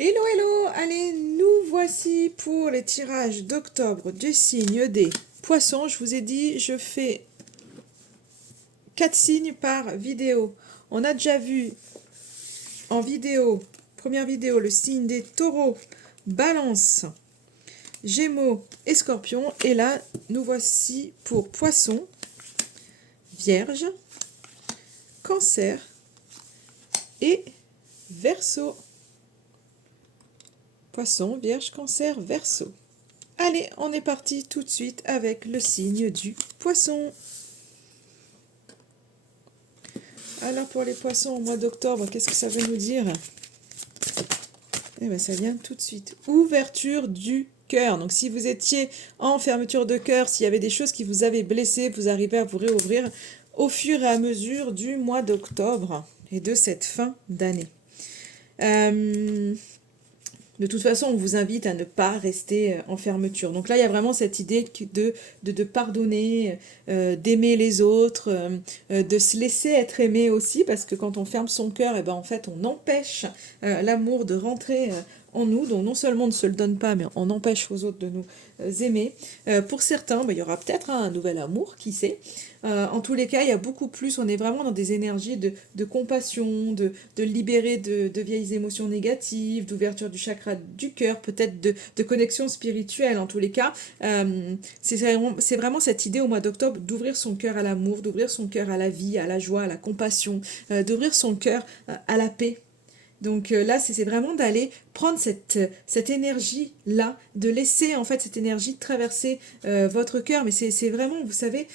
Hello, hello! Allez, nous voici pour les tirages d'octobre du signe des poissons. Je vous ai dit, je fais 4 signes par vidéo. On a déjà vu en vidéo, première vidéo, le signe des taureaux, balance, gémeaux et scorpions. Et là, nous voici pour poissons, vierge, cancer et verseau. Poisson, vierge, cancer, verseau. Allez, on est parti tout de suite avec le signe du poisson. Alors pour les poissons au mois d'octobre, qu'est-ce que ça veut nous dire? Eh bien ça vient tout de suite. Ouverture du cœur. Donc si vous étiez en fermeture de cœur, s'il y avait des choses qui vous avaient blessé, vous arrivez à vous réouvrir au fur et à mesure du mois d'octobre et de cette fin d'année. De toute façon, on vous invite à ne pas rester en fermeture. Donc là, il y a vraiment cette idée de pardonner, d'aimer les autres, de se laisser être aimé aussi, parce que quand on ferme son cœur, et ben, en fait, on empêche l'amour de rentrer en nous. Donc non seulement on ne se le donne pas, mais on empêche aux autres de nous aimer. Pour certains, ben, il y aura peut-être un nouvel amour, qui sait. En tous les cas, il y a beaucoup plus, on est vraiment dans des énergies de compassion, de libérer de vieilles émotions négatives, d'ouverture du chakra du cœur, peut-être de connexion spirituelle. En tous les cas, c'est vraiment cette idée au mois d'octobre d'ouvrir son cœur à l'amour, d'ouvrir son cœur à la vie, à la joie, à la compassion, d'ouvrir son cœur à la paix. Donc là, c'est vraiment d'aller prendre cette énergie-là, de laisser en fait cette énergie traverser votre cœur. Mais c'est vraiment, vous savez,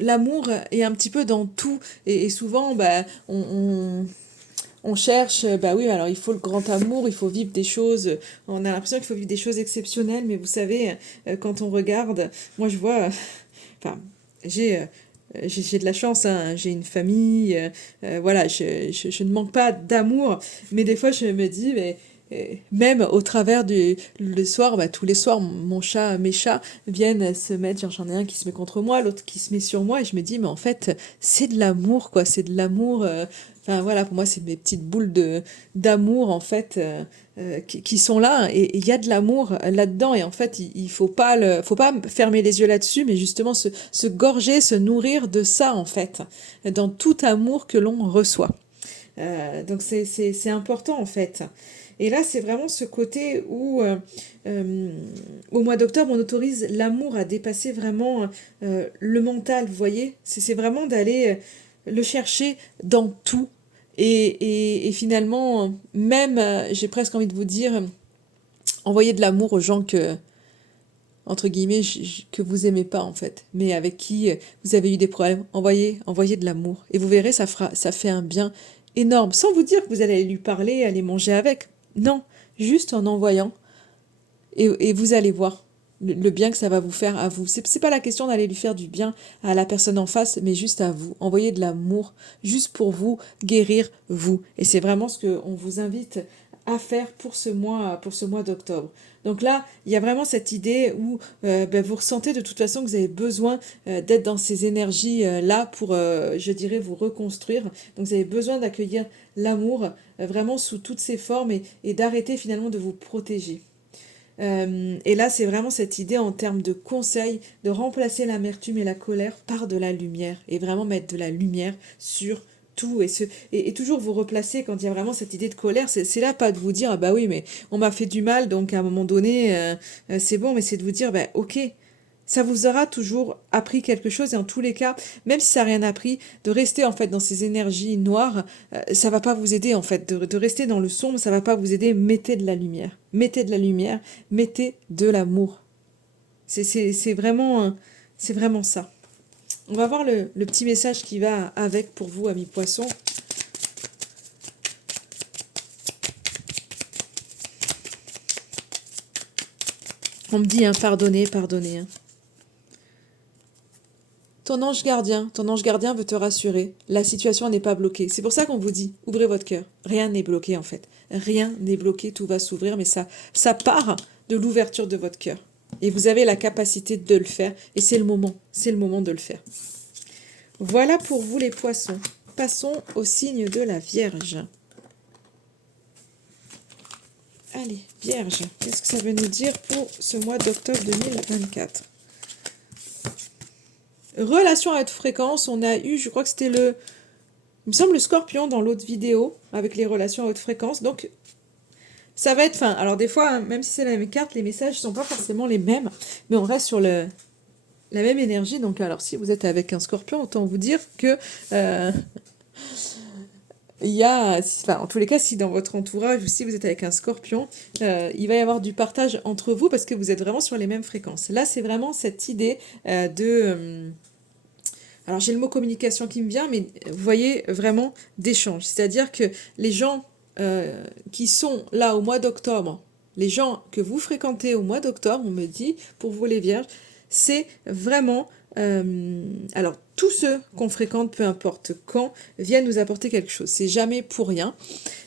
l'amour est un petit peu dans tout. Et souvent, bah, on cherche, bah oui, alors il faut le grand amour, il faut vivre des choses, on a l'impression qu'il faut vivre des choses exceptionnelles. Mais vous savez, quand on regarde, moi je vois, enfin, j'ai de la chance, hein, j'ai une famille, voilà, je ne manque pas d'amour, mais des fois je me dis, mais même au travers le soir, bah, tous les soirs, mes chats viennent se mettre, j'en ai un qui se met contre moi, l'autre qui se met sur moi, et je me dis, mais en fait, c'est de l'amour, quoi, c'est de l'amour, enfin voilà, pour moi, c'est mes petites boules d'amour, en fait, qui sont là, et il y a de l'amour là-dedans, et en fait, il faut pas fermer les yeux là-dessus, mais justement se gorger, se nourrir de ça, en fait, dans tout amour que l'on reçoit. Donc c'est important, en fait. Et là, c'est vraiment ce côté où, euh, au mois d'octobre, on autorise l'amour à dépasser vraiment le mental, vous voyez? C'est vraiment d'aller le chercher dans tout. Et finalement, même, j'ai presque envie de vous dire, envoyer de l'amour aux gens entre guillemets, que vous aimez pas en fait, mais avec qui vous avez eu des problèmes. Envoyez de l'amour. Et vous verrez, ça fait un bien énorme. Sans vous dire que vous allez lui parler, aller manger avec. Non, juste en envoyant. Et vous allez voir le bien que ça va vous faire à vous. C'est pas la question d'aller lui faire du bien à la personne en face, mais juste à vous. Envoyer de l'amour, juste pour vous, guérir vous. Et c'est vraiment ce qu'on vous invite à faire pour ce mois d'octobre. Donc là, il y a vraiment cette idée où ben, vous ressentez de toute façon que vous avez besoin d'être dans ces énergies-là pour, je dirais, vous reconstruire. Donc vous avez besoin d'accueillir l'amour vraiment sous toutes ses formes et d'arrêter finalement de vous protéger. Et là, c'est vraiment cette idée en termes de conseil de remplacer l'amertume et la colère par de la lumière et vraiment mettre de la lumière sur tout et toujours vous replacer quand il y a vraiment cette idée de colère. C'est là pas de vous dire ah bah oui mais on m'a fait du mal donc à un moment donné c'est bon, mais c'est de vous dire bah ok, ça vous aura toujours appris quelque chose et en tous les cas, même si ça n'a rien appris, de rester en fait dans ces énergies noires, ça va pas vous aider en fait. De rester dans le sombre, ça va pas vous aider. Mettez de la lumière. Mettez de la lumière, mettez de l'amour. C'est vraiment ça. On va voir le petit message qui va avec pour vous, amis poissons. On me dit, hein, pardonnez, pardonnez. Hein. Ton ange gardien veut te rassurer. La situation n'est pas bloquée. C'est pour ça qu'on vous dit, ouvrez votre cœur. Rien n'est bloqué en fait. Rien n'est bloqué, tout va s'ouvrir, mais ça part de l'ouverture de votre cœur. Et vous avez la capacité de le faire, et c'est le moment de le faire. Voilà pour vous les poissons. Passons au signe de la Vierge. Allez, Vierge, qu'est-ce que ça veut nous dire pour ce mois d'octobre 2024? Relation à haute fréquence, on a eu, je crois que c'était le... Il me semble le Scorpion dans l'autre vidéo, avec les relations à haute fréquence. Donc, ça va être... Enfin, alors des fois, hein, même si c'est la même carte, les messages ne sont pas forcément les mêmes. Mais on reste sur la même énergie. Donc, alors, si vous êtes avec un Scorpion, autant vous dire que... il y a, enfin, en tous les cas, si dans votre entourage ou si vous êtes avec un Scorpion, il va y avoir du partage entre vous parce que vous êtes vraiment sur les mêmes fréquences. Là, c'est vraiment cette idée de... alors, j'ai le mot communication qui me vient, mais vous voyez vraiment d'échange. C'est-à-dire que les gens qui sont là au mois d'octobre, les gens que vous fréquentez au mois d'octobre, on me dit, pour vous les Vierges, c'est vraiment... alors, tous ceux qu'on fréquente, peu importe quand, viennent nous apporter quelque chose. C'est jamais pour rien.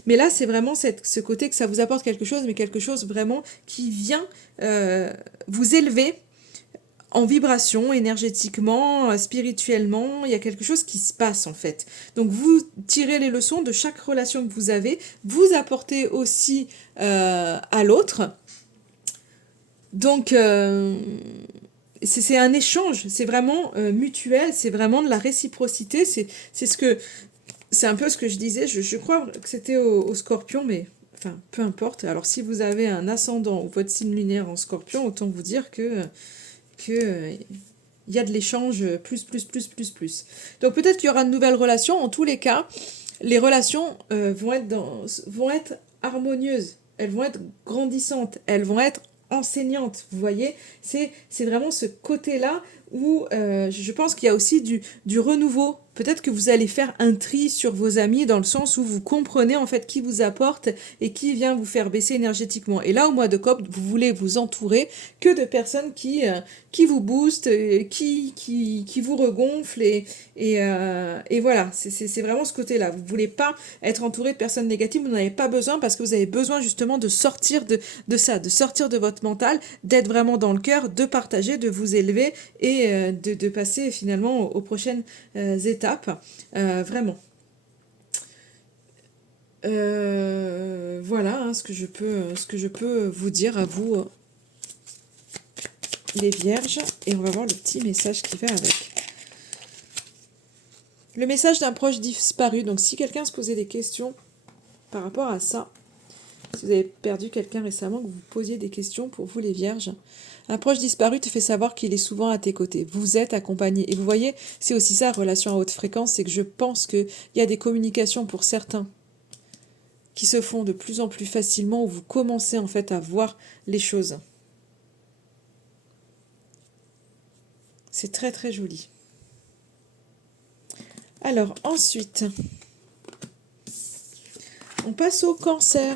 Mais là, c'est vraiment ce côté que ça vous apporte quelque chose, mais quelque chose vraiment qui vient vous élever en vibration, énergétiquement, spirituellement. Il y a quelque chose qui se passe en fait. Donc, vous tirez les leçons de chaque relation que vous avez, vous apportez aussi à l'autre. Donc... c'est un échange, c'est vraiment mutuel, c'est vraiment de la réciprocité, c'est un peu ce que je disais, je crois que c'était au Scorpion, mais enfin, peu importe. Alors, si vous avez un ascendant ou votre signe lunaire en Scorpion, autant vous dire que il y a de l'échange plus. Donc, peut-être qu'il y aura de nouvelles relations. En tous les cas, les relations vont être harmonieuses, elles vont être grandissantes, elles vont être enseignantes, vous voyez, c'est vraiment ce côté-là où je pense qu'il y a aussi du renouveau. Peut-être que vous allez faire un tri sur vos amis dans le sens où vous comprenez en fait qui vous apporte et qui vient vous faire baisser énergétiquement. Et là, au mois d'octobre, vous voulez vous entourer que de personnes qui vous boostent, qui vous regonflent et voilà, c'est vraiment ce côté-là. Vous voulez pas être entouré de personnes négatives, vous n'en avez pas besoin parce que vous avez besoin justement de sortir de ça, de sortir de votre mental, d'être vraiment dans le cœur, de partager, de vous élever et de passer finalement aux prochaines étapes. Vraiment. Voilà hein, ce que je peux vous dire à vous, les Vierges. Et on va voir le petit message qui va avec. Le message d'un proche disparu. Donc si quelqu'un se posait des questions par rapport à ça, si vous avez perdu quelqu'un récemment, que vous posiez des questions pour vous les Vierges, un proche disparu te fait savoir qu'il est souvent à tes côtés. Vous êtes accompagné. Et vous voyez, c'est aussi ça, relation à haute fréquence, c'est que je pense qu'il y a des communications pour certains qui se font de plus en plus facilement, où vous commencez en fait à voir les choses. C'est très très joli. Alors ensuite, on passe au cancer.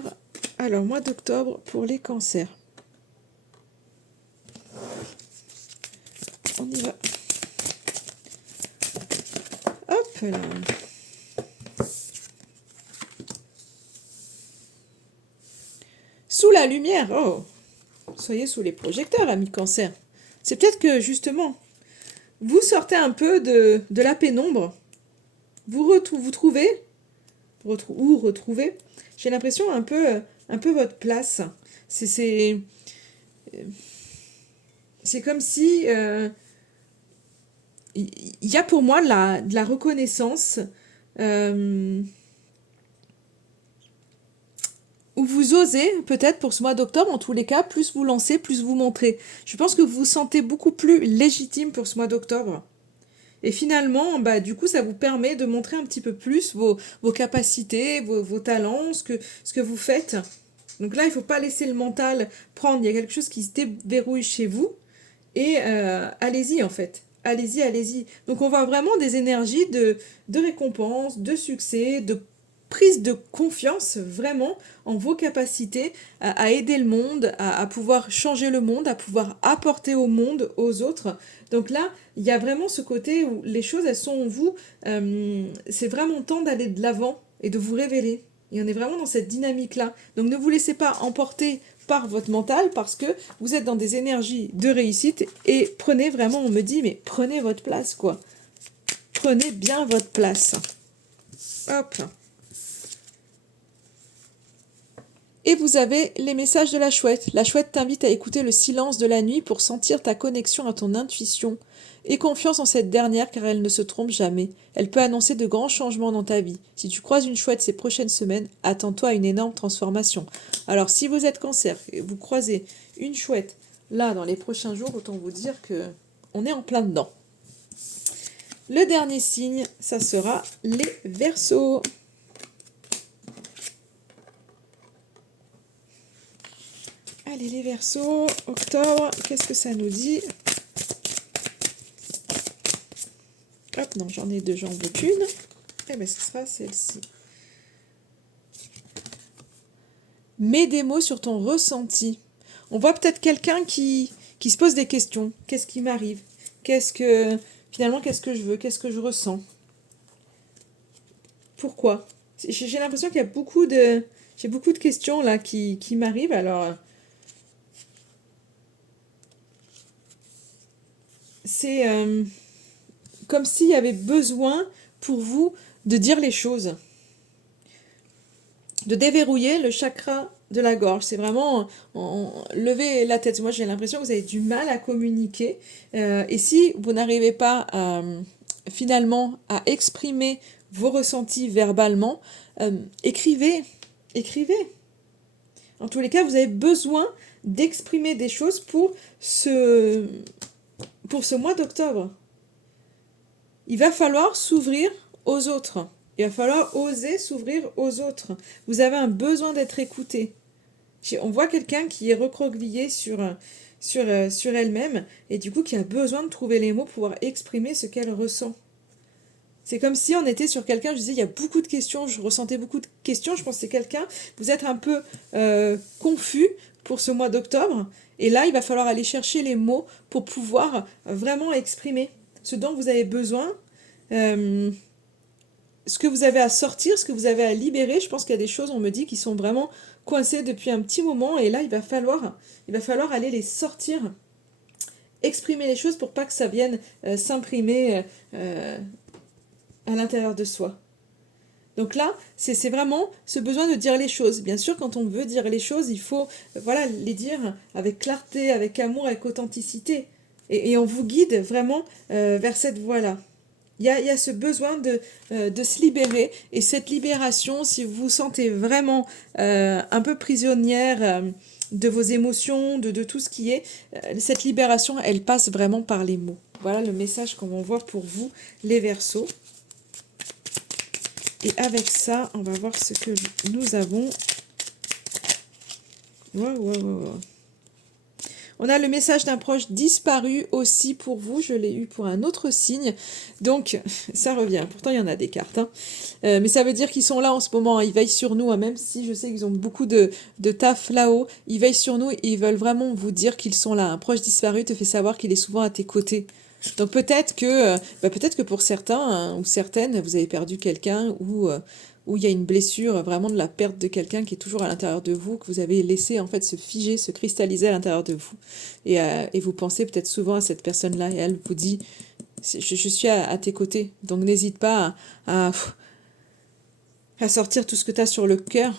Alors mois d'octobre pour les cancers. On y va. Hop là. Sous la lumière. Oh, soyez sous les projecteurs, amis cancer. C'est peut-être que justement, vous sortez un peu de la pénombre. Vous retrouvez, j'ai l'impression un peu votre place. C'est comme si il y a pour moi de la reconnaissance où vous osez, peut-être pour ce mois d'octobre, en tous les cas, plus vous lancer, plus vous montrer. Je pense que vous vous sentez beaucoup plus légitime pour ce mois d'octobre. Et finalement, bah, du coup, ça vous permet de montrer un petit peu plus vos capacités, vos talents, ce que vous faites. Donc là, il ne faut pas laisser le mental prendre. Il y a quelque chose qui se déverrouille chez vous. Et allez-y, en fait. Allez-y, allez-y. Donc on voit vraiment des énergies de récompense, de succès, de prise de confiance vraiment en vos capacités à aider le monde, à pouvoir changer le monde, à pouvoir apporter au monde, aux autres. Donc là, il y a vraiment ce côté où les choses, elles sont en vous. C'est vraiment temps d'aller de l'avant et de vous révéler. Et on est vraiment dans cette dynamique-là. Donc ne vous laissez pas emporter par votre mental parce que vous êtes dans des énergies de réussite et prenez vraiment, on me dit, mais prenez votre place, quoi. Prenez bien votre place. Hop. Et vous avez les messages de la chouette. La chouette t'invite à écouter le silence de la nuit pour sentir ta connexion à ton intuition. Aie confiance en cette dernière car elle ne se trompe jamais. Elle peut annoncer de grands changements dans ta vie. Si tu croises une chouette ces prochaines semaines, attends-toi à une énorme transformation. Alors si vous êtes cancer et vous croisez une chouette là dans les prochains jours, autant vous dire que on est en plein dedans. Le dernier signe, ça sera les Verseaux. Allez, les Verseaux, octobre, qu'est-ce que ça nous dit? Hop, non, j'en ai deux, j'en veux qu'une. Eh bien, ce sera celle-ci. Mets des mots sur ton ressenti. On voit peut-être quelqu'un qui se pose des questions. Qu'est-ce qui m'arrive? Finalement, qu'est-ce que je veux? Qu'est-ce que je ressens? Pourquoi? J'ai l'impression qu'il y a j'ai beaucoup de questions là qui m'arrivent. Alors, c'est comme s'il y avait besoin pour vous de dire les choses, de déverrouiller le chakra de la gorge. C'est vraiment lever la tête. Moi, j'ai l'impression que vous avez du mal à communiquer. Et si vous n'arrivez pas finalement à exprimer vos ressentis verbalement, écrivez. En tous les cas, vous avez besoin d'exprimer des choses pour ce mois d'octobre. Il va falloir s'ouvrir aux autres. Il va falloir oser s'ouvrir aux autres. Vous avez un besoin d'être écouté. On voit quelqu'un qui est recroquevillé sur elle-même et du coup qui a besoin de trouver les mots pour pouvoir exprimer ce qu'elle ressent. C'est comme si on était sur quelqu'un, je disais, il y a beaucoup de questions, je ressentais beaucoup de questions, je pense que c'est quelqu'un, vous êtes un peu confus pour ce mois d'octobre, et là, il va falloir aller chercher les mots pour pouvoir vraiment exprimer ce dont vous avez besoin, ce que vous avez à sortir, ce que vous avez à libérer. Je pense qu'il y a des choses, on me dit, qui sont vraiment coincées depuis un petit moment, et là, il va falloir aller les sortir, exprimer les choses pour pas que ça vienne s'imprimer à l'intérieur de soi. Donc là, c'est vraiment ce besoin de dire les choses. Bien sûr, quand on veut dire les choses, il faut les dire avec clarté, avec amour, avec authenticité. Et on vous guide vraiment vers cette voie-là. Il y a ce besoin de se libérer. Et cette libération, si vous vous sentez vraiment un peu prisonnière de vos émotions, de tout ce qui est, cette libération, elle passe vraiment par les mots. Voilà le message qu'on envoie pour vous, les Verseaux. Et avec ça, on va voir ce que nous avons. Wow. On a le message d'un proche disparu aussi pour vous. Je l'ai eu pour un autre signe. Donc, ça revient. Pourtant, il y en a des cartes. Mais ça veut dire qu'ils sont là en ce moment. Ils veillent sur nous. Même si je sais qu'ils ont beaucoup de taf là-haut. Ils veillent sur nous et ils veulent vraiment vous dire qu'ils sont là. Un proche disparu te fait savoir qu'il est souvent à tes côtés. Donc peut-être que pour certains ou certaines, vous avez perdu quelqu'un ou il y a une blessure, vraiment de la perte de quelqu'un qui est toujours à l'intérieur de vous, que vous avez laissé en fait se figer, se cristalliser à l'intérieur de vous. Et vous pensez peut-être souvent à cette personne-là et elle vous dit je suis à tes côtés. Donc n'hésite pas à sortir tout ce que tu as sur le cœur.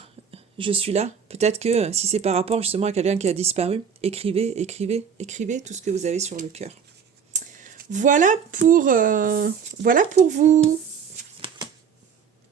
Je suis là. Peut-être que si c'est par rapport justement à quelqu'un qui a disparu, écrivez tout ce que vous avez sur le cœur. Voilà pour vous.